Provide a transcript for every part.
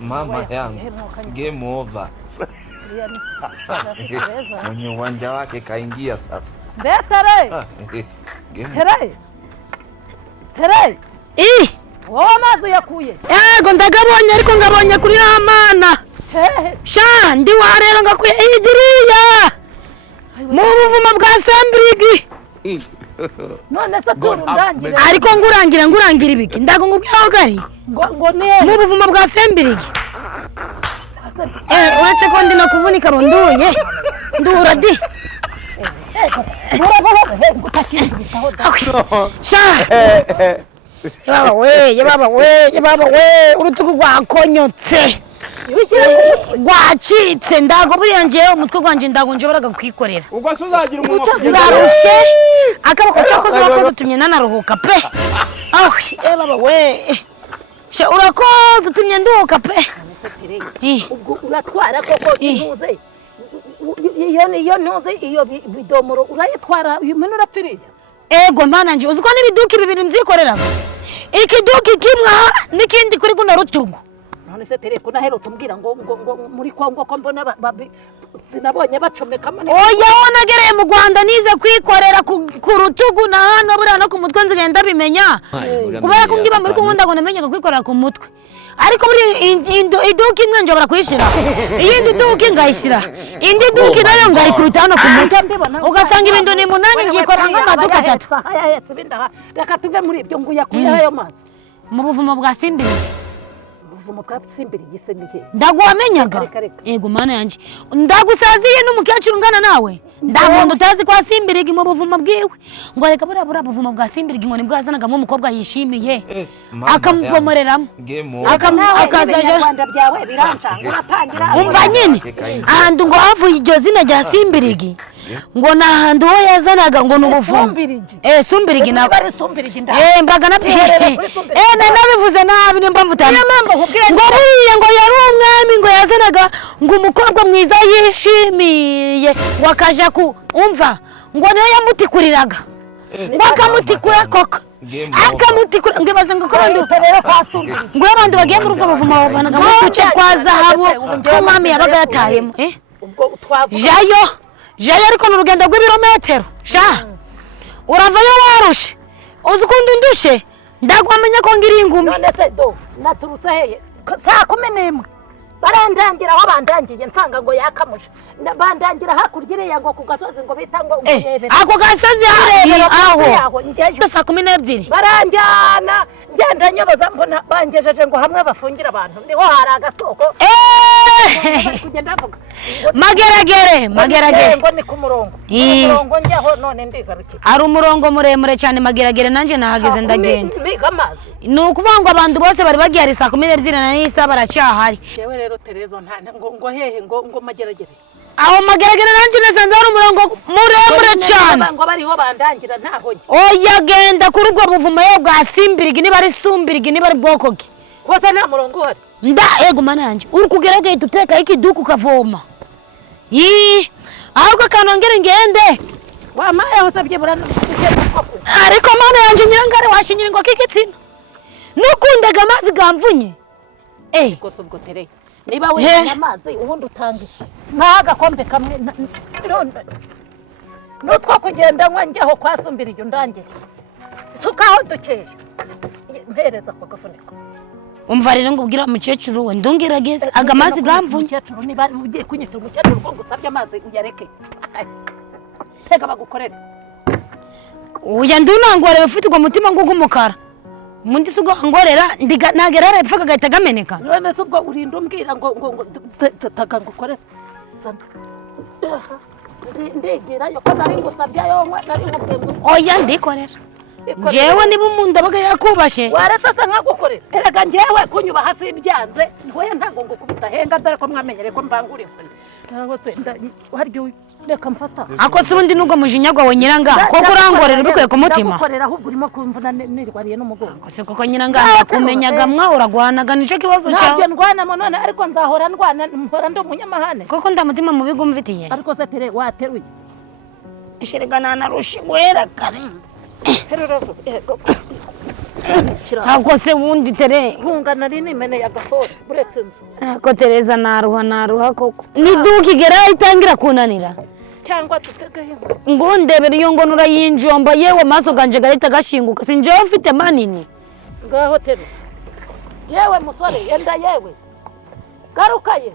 Mama yangu. Game over. Mwenye uwanja wake kaingia sasa. Betere. Tere. Wowe amazi yakuye. Yego ndagabonye ariko ngabonye kuri amana. Sha ndi warera ngakuye igiriya. Mu buvumo bwa Sambrigi. None se turundangire. Ariko ngurangira ibiki ndago ngubyaho gari. Ngo ne. Mu buvumo bwa Sambrigi. Wacha ko ndi nakuvunika ronduye. Ndura di. Sha. Baba we urutuku rwakonyotse rwacitse ndago buriya njewe umutwe gwanje ndago nje baraga kwikorera ubwo se uzagira umuntu ndarushe akabako cyakoze wakoze tumye nanaruhuka pe baba we sha urakoze tumye nduhuka pe ubwo uratwara koko ntuze iyo ntuze iyo bidomoro urayitwara uyu muntu urapfiriye ego mana nje uziko nibiduka bibiri mzikorera ikiduka kimwa nikindi kuri guno rutugu none se tere kuna herutse umbwira ngo muri Kongo ko mbona sinabonye bacomekamo oya wanagereye mu Rwanda nize kwikorera ku rutugu na hano buriya no ku mutwe nzigenda bimenya kubera ko ngiba muri Kongo ndago namenye kwikorera ku mutwe ariko buri iduka imwe nje barakuyishira iyindi duka ingayishira indi duka nayo ngayikuruta hano ku mutwe ugasanga ibintu ni munani ngikora nk'amaduka 3 reka tuve muri ibyo nguyakuye ayo mazi mu buvumo bwa Simbirigi ubuvumo bwa Simbirigi se nihe ndaguwamenyaga yego mana yanje ndagusaziye n'umukecuru ngana nawe ndamuntu utazi kwa Simbirigi mu buvumo bwiwe ngo reka bura buvumo bwa Simbirigi ngo nibwo yazanagamo umukobwa yishimiye akamupomoreramo akazaje Rwanda byawe birancanga uratangira umva nyine ahantu ngo havuye iryo zina rya Simbirigi ngo nahandu ho yazanaga ngo nubuvumo Sumbirigi na mbaga na nabivuze nabi nimba mvutana ngo buriya ngo yari umwami ngo yazanaga ngo umukobwa mwiza yishimiye wakaja ku umva ngo niyo yamutikuriraga wakamutikura koko akamutikura ngo baze ngo kandi uterera kwa Sumbirigi ngo abandi bagiye muri ubwo buvumo bavanaga mu duce kwa zahabu ko umwami yabaga yatayemo jayo ariko n'urugendo rw'ibirometero sha uravayo warushe uzukundi ndushe ndagwamenya ko ngiri ingumi none se do naturutse heye saa 11 barandangira aho bandangiye nsanga ngo yakamusha bandangira hakurya ngo ku gasozi ngo bita ngo uyebera ako gasozi harebera aho saa 12 baranjyana ngenda nyoboza mbona bangejeje ngo hamwe bafungira abantu niho hari agasoko kugenda avuga mageragere ngo ni ku murongo njyaho none ndigarukiye ari umurongo muremure cyane mageragere nanje nahageze ndagenda nukuvuga ngo abantu bose bari bagiye ari saa 12 na n'isa baracyahari yewe rero Terezo ngo hehe ngo mageragere aho mageragere nanje nasanze ari umurongo muremure cyane ngo bariho bandangira ntaho oya genda kuri ubwo buvumo bwa Simbirigi niba ari Sumbirigi niba ari bwoko ki kose nta murongo uhari ego mananje uri kugerageza tuteka ikiduka ukavoma ahubwo kanongere ngende wamaye hosabye burana ariko mana yanje nyirangare washinyira ngo kigitsina nukundaga amazi gamvunye kose ubwo Tere niba wenyine amazi ubundi utanga iki nagakombe kamwe nutwo kugenda nywa njyaho kwa Sumbirigi ndangire sukaho dukeye mpereza ko gafuniko umva rero ngo ubwira umukecuru we ndungirageze agamazi gamvunye umukecuru niba ugiye kunyita umukecuru ko ngusabye amazi uyareke tega bagukorera uya ndunangorera ufite ubwo mutima ngugumukara mundi sugo ngorera nagerara ipfaga gahita gameneka none se ubwo urinda umbwira ngo taga ngukorera ndegera yo ko nari ngusabye yo nari ngubwe oya ndikorera jewe niba umuntu abaga yakubashe waretse se nkagukorera erega njewe kunyuba hasi ibyanze ntoya ntago ngo kubita henga dore ko mwamenyere ko mbangure ntago se haryo reka mfata ako se ubundi nubwo mujinyagwa we nyiranga koko urangorera ubikuye ku mutima ndagukorera ahubwo urimo kumvuna nirwariye n'umugongo kose koko nyiranga ndakumenyaga mwa uragwanaga nico kibazo cyawe ntabyo ndwana none ariko nzahora ndwana mpora ndi umunyamahane koko ndamutima mu bigo mvitiye ariko se Tere wateruye ishirega nana rushi gwera kare Ako se wundi tere. Hungana rinimene ya gafore buretse nzu. Ako Tereza naruha koko. Niduki gera itangira kunanira. Cyangwa tutegehe. Ngo ndebere iyo ngo nurayinjomba yewe maso ganje garita gashinguka. Sinje ufite manini. Ngaho tero. Yewe musore yenda yewe. Garukaye.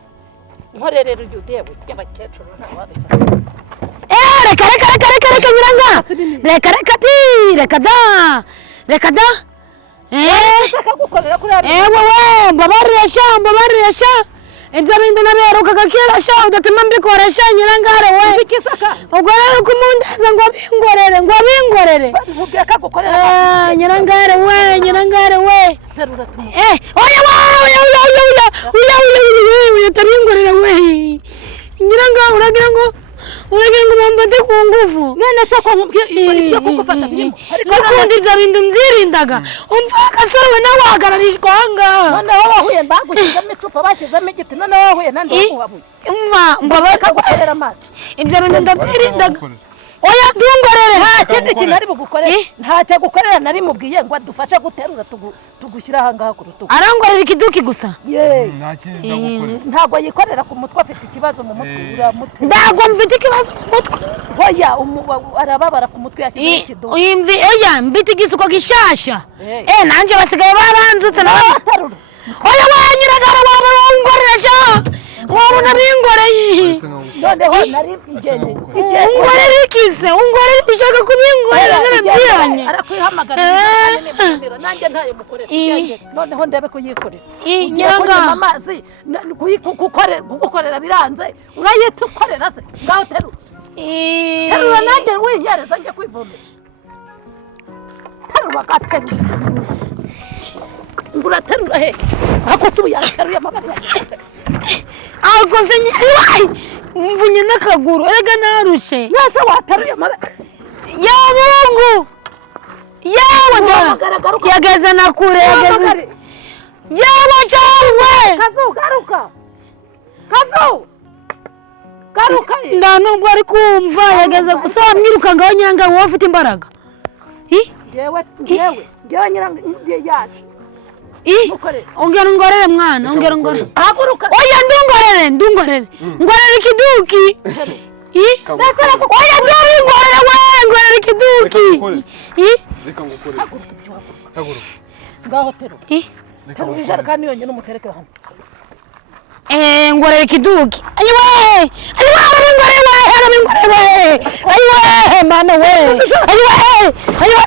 Nkorerera ujudewe y'abakecuru n'ababifata. Reka nyiranga. Reka da. Wewe mbabarisha. Ibyo bintu naberuka gakira sha udatema mbikoresha nyirangare we. Ubwo rero kumundeza ngo abingorere. Nyirangare we. Oya tabingorere we. Nyiranga uragira ngo bambate ku ngufu. None se ko nkubwiye kugufata birimo. Kukundi ibyo bintu mzirindaga. Umva akasowe nawe wahagararishwa ahangaha. None wowe wahuye mbagushyizemo icupa bashyizemo igiti none wowe wahuye nande wahuye. Umva mbabaka gukorera amazi. Ibyo bintu ndabyirindaga. Oya dungorere. Nta kindi kintu ari bugukorera. Nta cyo gukorera nari mubwiye ngo adufashe guterura tugushyira ahangaha ku rutugu. Arangorera ikiduki gusa. Nta kindi ndagukorera. Ntabwo yikorera ku mutwe afite ikibazo mu mutwe uramutwe. Ntabwo mfite ikibazo mu mutwe. Hoya arababara ku mutwe yashyize ikiduki. Oya mfite igisuko gishasha. Nanje basigaye baranzutse n'abatarura. Oya wanyiragara wabongoresha. Wabona bingoreye. Noneho nari igende. Ungorere ikize, ungorere ushaka kubingorera narabyanye. Arakwihamagara nanjye ntayo mukorera. Noneho ndebe ko yikorera. Nyanga amazi kugukorera biranze. Urayita ukorera se. Ngaho terura. Terura nanjye winyereza njye kwivomera. Terura gaterura. Ngura terura he. Hakutuye arateruye amabari. Ako senyi mvunye nakaguru erega narushe. Yase wataruye amabari. Ya Mungu. Yawe yageze nakure yageze. Yawe chawe. Kazu garuka. Garuka. Nda nubwo ari kumva yageze gusoba mwiruka ngaho nyiranga wowe ufite imbaraga. Yewe nyiranga yaje. Ongera ngorere mwana, ongera ngorere. Haguruka. Oya ndungorere. Ngorere ikiduki. Oya ngorere ikiduki. Reka ngukore. Haguruka. Ngaho tero. Tero ijarikani yonyine umutereke hano. Ngorere ikiduki. Ayiwe mana we.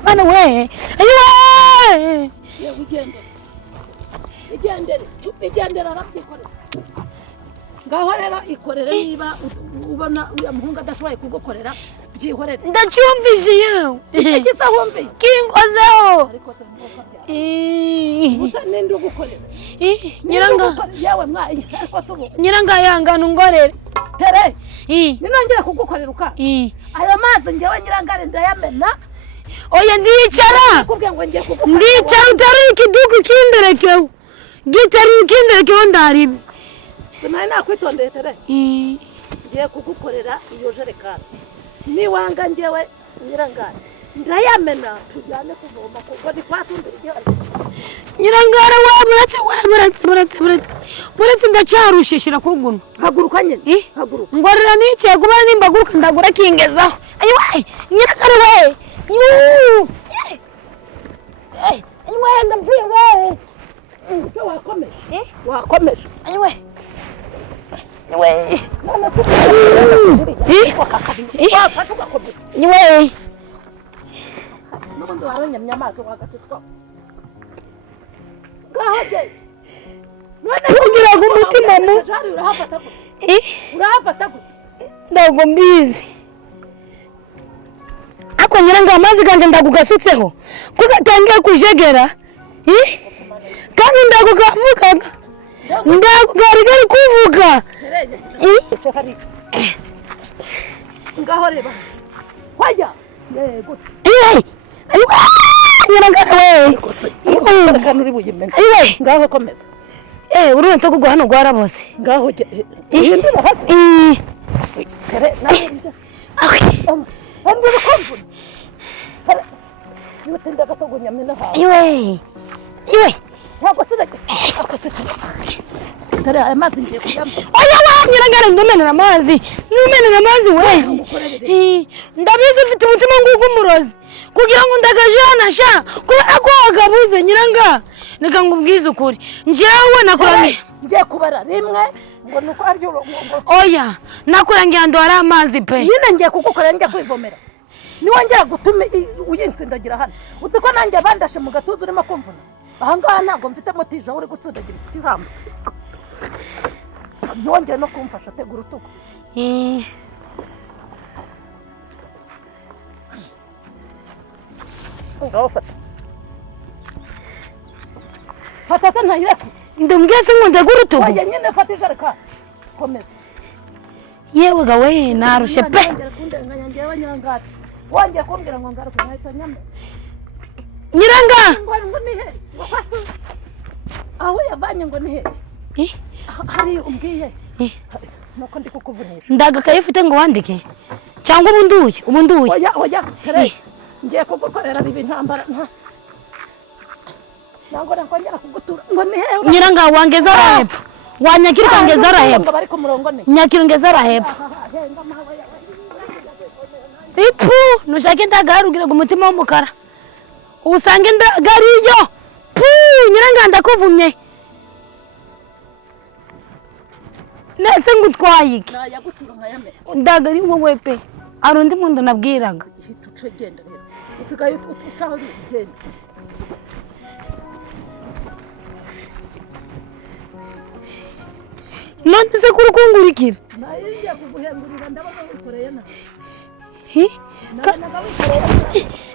Mana we. Igendere arabyikorera. Ngaho rero ikorere niba ubona uya muhungu adashoboye kugukorera byihorere. Ndacyumvise yawe. Igisa humvise. Kinkozeho. Usa ninde ugukorera. Nyiranga. Yawe mwayi ariko subu. Nyiranga yangana ungorere. Tere. Ninongera kugukorera uka. Ayo mazi ngewe nyirangare ndayamena. Oya ndicara. Ndicara utari ikiduku kinderekeho. Gitari kinderekeho ndaribi. Sinaye nakwitondeye tere. Ngiye kugukorera iyo jerekani. Niwanga ngewe nyirangare. Ndayamena tujyane kuvoma kuko ni kwasumbira igihari. Nyirangare buretse ndacyarushishira kuguno. Haguruka nyine. Haguruka. Ngorera nicaye kuba nimbaguruka ndagura kingezaho. Ayiwe nyirangare we. Ayiwe ndapfuye we. Wakomeje. Ayiwe. Ayiwe. N'ubundi waronyamye amazi wagatitwa. Ngaho je. Ugira ngo umutima mu. Urahafata gute? Ndago mbizi. Ako nyiranga amazi ganje ndagugasutseho. Ko gatangiye kujegera. Kandi ndagukavugaga. Ndagugarigari kuvuga. Ngaho reba. Hoya. Yego. Nyiranga we. Kandi uri buyimena. Ngaho komeza. Urunto kugwa hano gwaraboze. Ngaho yindira hasi. Tere na. Ambira komvu. Yutinda gatogonya mena ha. Iwe. Ntabwo se tare amazi ngiye kuyama. Oya wanyirangara ndumenera amazi. Ndumenera amazi we. Ndabizi ufite umutima ngugu umurozi. Kugira ngo ndagajana sha. Kubera ko agabuze nyiranga. Nika ngubwize ukuri. Njewe nakuranye. Ngiye kubara rimwe ngo nuko aryo. Oya, nakurangiye ndwara amazi pe. Yine ngiye kugukorera njya kwivomera. Niwongera gutuma uyinsindagira hano. Uziko nanjye bandashe mu gatuza urimo kumvuna. Aha ngaha ntabwo mfite motije uri gutsindagira ikijambo. Niwongera no kumfasha tegura utuko. Fata se ntayireke. Ndumgese ngo ndegura utuko. Oya nyine fata ijareka. Komeza. Yewe gawe narushe pe. Wongeye kumbwira ngo ngaruke nkahita nyama. Nyiranga. Ngo ni he? Aho yavanye ngo ni he? Hari umbwiye. Nuko ndi kukuvunisha. Ndaga kayifite ngo wandike. Cyangwa ubunduye. Oya, kare. Ngiye kugukorera bibi ntambara nta. Nango nakongera kugutura ngo ni he? Nyiranga wangeza rahepfo. Wanyakira kangeza rahepfo. Bari ku murongo ne. Nyakira ngeza rahepfo. Ipu, nushake ndagarugira umutima w'umukara. Usange ndagariyo. Pu, nyiranga ndakuvumye. Nese ngutwaye iki? Na yagutiro nkayame. Ndagari wowe pe. Arundi muntu nabwiraga. Tuce genda rero. Usigaye ucaho genda. None se kurukungurikira. Naye kuguhemburira ndabona wikoreye na.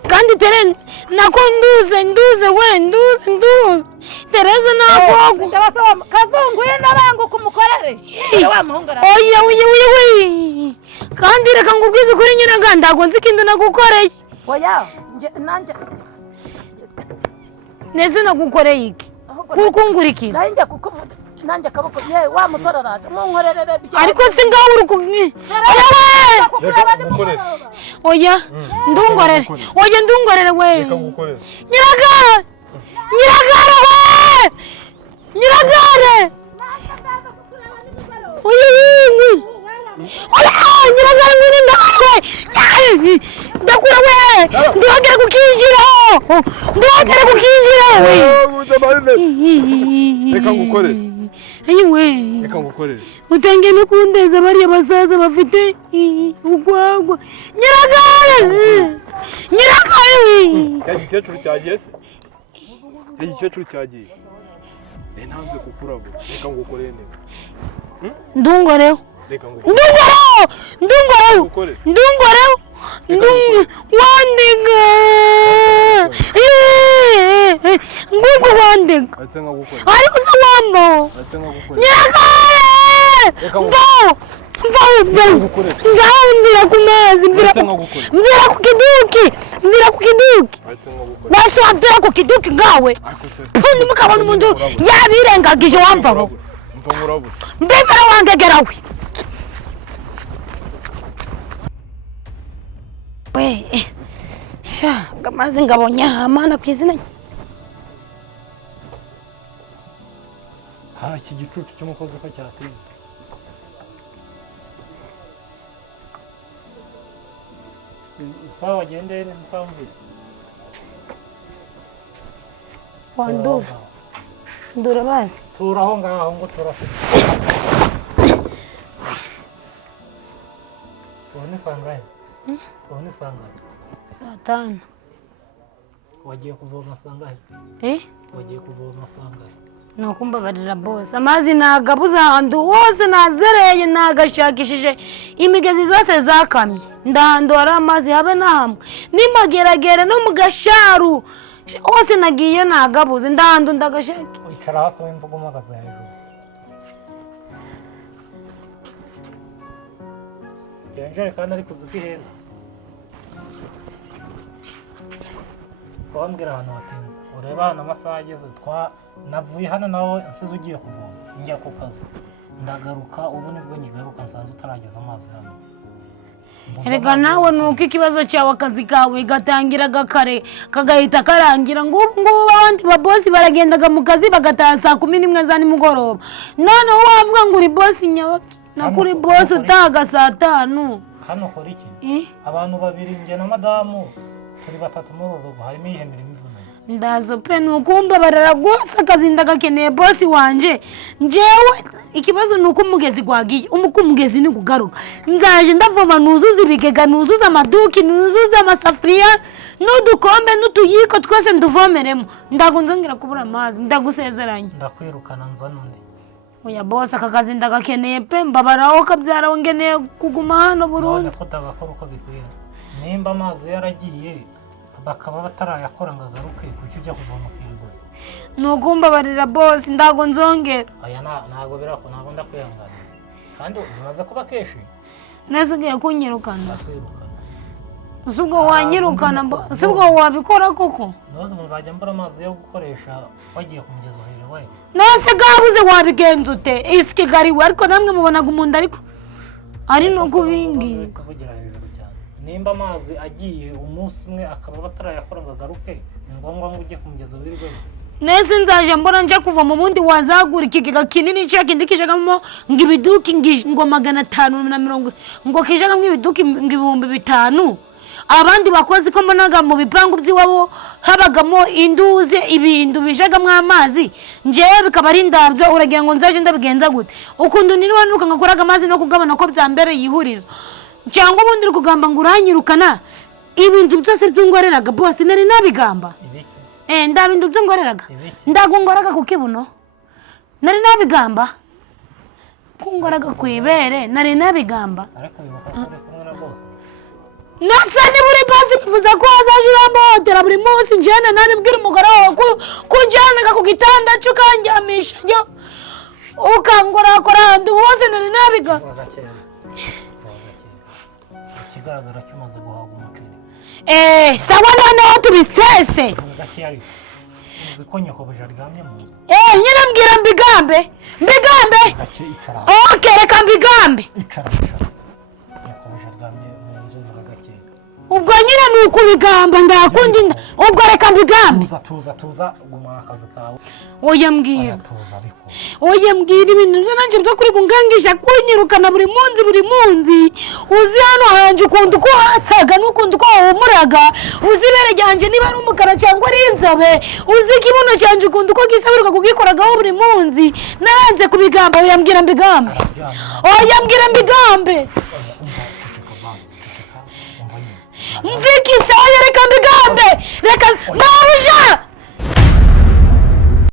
Kandi Tereza nako nduze Tereza nako ndabasaba kazunguye narango kumukorere wa muhungara oya kandi reka ngubwize kuri nyiranga ndago nzikindi nagukoreye oya nanje neze nagukoreye iki kurukungurikira nanjye kukuvuga nanjye kaboko ye wa musora raje munkorerere ariko singaho urukunye oya ndungorere we nyiragare nyiragare ngwini ndakura we ndogera kukinjira Reka ngukorere. Reka ngukorere. Utangiye no kundeza bariya basaza bafite ugwagwa. Nyiragare. Igikecuru cyagiye se? Igikecuru cyagiye. Ntanze kukurabo. Reka ngukorere neza. Ndungoreho. Reka ngukorere. Ndungoreho. Wandega. Ngugu wandega. Atsenga gukora. Ariko se wambo. Atsenga gukora. Nyiragare. Ndira ku mazi, mbira ku kiduki. Basi wambira ku kiduki ngawe. Pundi mukabona umuntu yabirengagije wamvaho. Mbebera wangegerawe. We, sha, ngamaze ngabonye amana kwizina. Iki gicucu cy'umukozi ko cyatinze. Isaha wagendeye neza isaha uzi. Ndura bazi. Turaho ngaho ngo turafite. Ubone sangahe? Ubone sangahe? Saa 5. Wagiye kuvoma sangahe? Wagiye kuvoma sangahe? Nukumba barira boss. Amazi nagabuza ahantu hose nazereye nagashakishije imigezi zose zakamye. Ndandora amazi habe nahamwe. Nimageragere no mugasharu. Hose nagiye nagabuze ndandu ndagashaki. Wicara hasi wimvuga umagaza hejuru. Yanjere kandi ari kuzigihena. Wambwira ahantu hatinze. Ureba hano amasaha ageze navuye hano nawe nsize ugiye kuvoma njya ku kazi ndagaruka ubu nibwo nyigaruka nsanze utarageza amazi hano Erega nawe nuko ikibazo cyawe akazi kawe gatangira gakare kagahita karangira ngo abandi babosi baragendaga mu kazi bagataha saa 11 za nimugoroba none wavuga ngo uri bosi nyabaki nakuri bosi utaga saa 5 hano kora iki abantu babiri nje na madamu turi batatu mu rugo harimo ihembera imivunanye ndazo pe nukumba barara rwose akazi ndagakeneye bosi wanje njewe ikibazo nuko umugezi gwagiye umugezi ni kugaruka nzaje ndavoma nuzuza ibigega nuzuza amaduki nuzuza amasafuriya n'udukombe n'utuyiko twose nduvomeremo ndagunzongera kubura amazi ndagusezeranye ndakwirukana nza nundi oya bosi akakazi ndagakeneye pe mbabaraho kabyara ngeneye kuguma hano Burundi ko tagakora uko bikwiye nimba amazi yaragiye bakaba batarayakora ngo agaruke kuki ujya kuvoma kwirwa nugumba barira bosi ndago nzongera aya ntago birako ntago ndakwihangana kandi bimaze kuba keshi nese ugiye kunyirukana usubwo wanyirukana usubwo wabikora koko none muzajya mbura amazi yo gukoresha wagiye kumugeza uherewe nose gabuze wabigenza ute isi Kigali we ariko namwe mubonaga umuntu ariko ari no kubingira kuvugira hejuru cyane nimba amazi agiye umunsi umwe akaba batarayakora ngo agaruke ni ngombwa ngo ujye kumugeza uherewe nese nzaje mbona nje kuva mu bundi wazagura ikigega kinini cya kindi kijagamo ngo ibiduki ngo 540 ngo kijagamo ibiduki ngo 5000 abandi bakozi ko mbonaga mu bipangu by'iwabo habagamo induze ibintu bijagamo amazi njewe bikaba ari ndabyo uragira ngo nzaje ndabigenza gute ukundu niri wanuka ngakoraga amazi no kugabana ko byambere yihurira cyangwa ubundi rukugamba ngo uranyirukana ibintu byose byungoreraga boss nari nabigamba ndabintu byungoreraga ndagungoraga ku kibuno nari nabigamba kungoraga kwibere nari nabigamba ariko bibaho kumwe na boss nasani buri bosi bivuze ko azajiramo hotera buri munsi njyana nabibwira umugore wawe kujyana ku gitanda cyo kanjyamisha yo ukangora akora handi wose nari nabiga ikigaragara cyumaze guhaga umuceri sawa noneho tubisese ko nyoko bujaryamye mu nzu nyine mbwira mbigambe reka mbigambe icara nyoko bujaryamye mu nzu vuga gake ubwo nyine nuko ubigamba ndakundi ubwo reka mbigambe tuza guma akazi kawe oya mbwira ibintu nanje byo kuri kungangisha kunyirukana buri munsi uzi hano hanje ukundi ko hasaga n'ukundi ko humuraga uzi ibere ryanje niba ari umukara cyangwa ari inzobe uzi ikibuno cyanje ukundi ko gisabiruka kugikoragaho buri munsi naranze kubigamba oya mbwira mbigambe mviki sawa reka mbigambe reka mabuja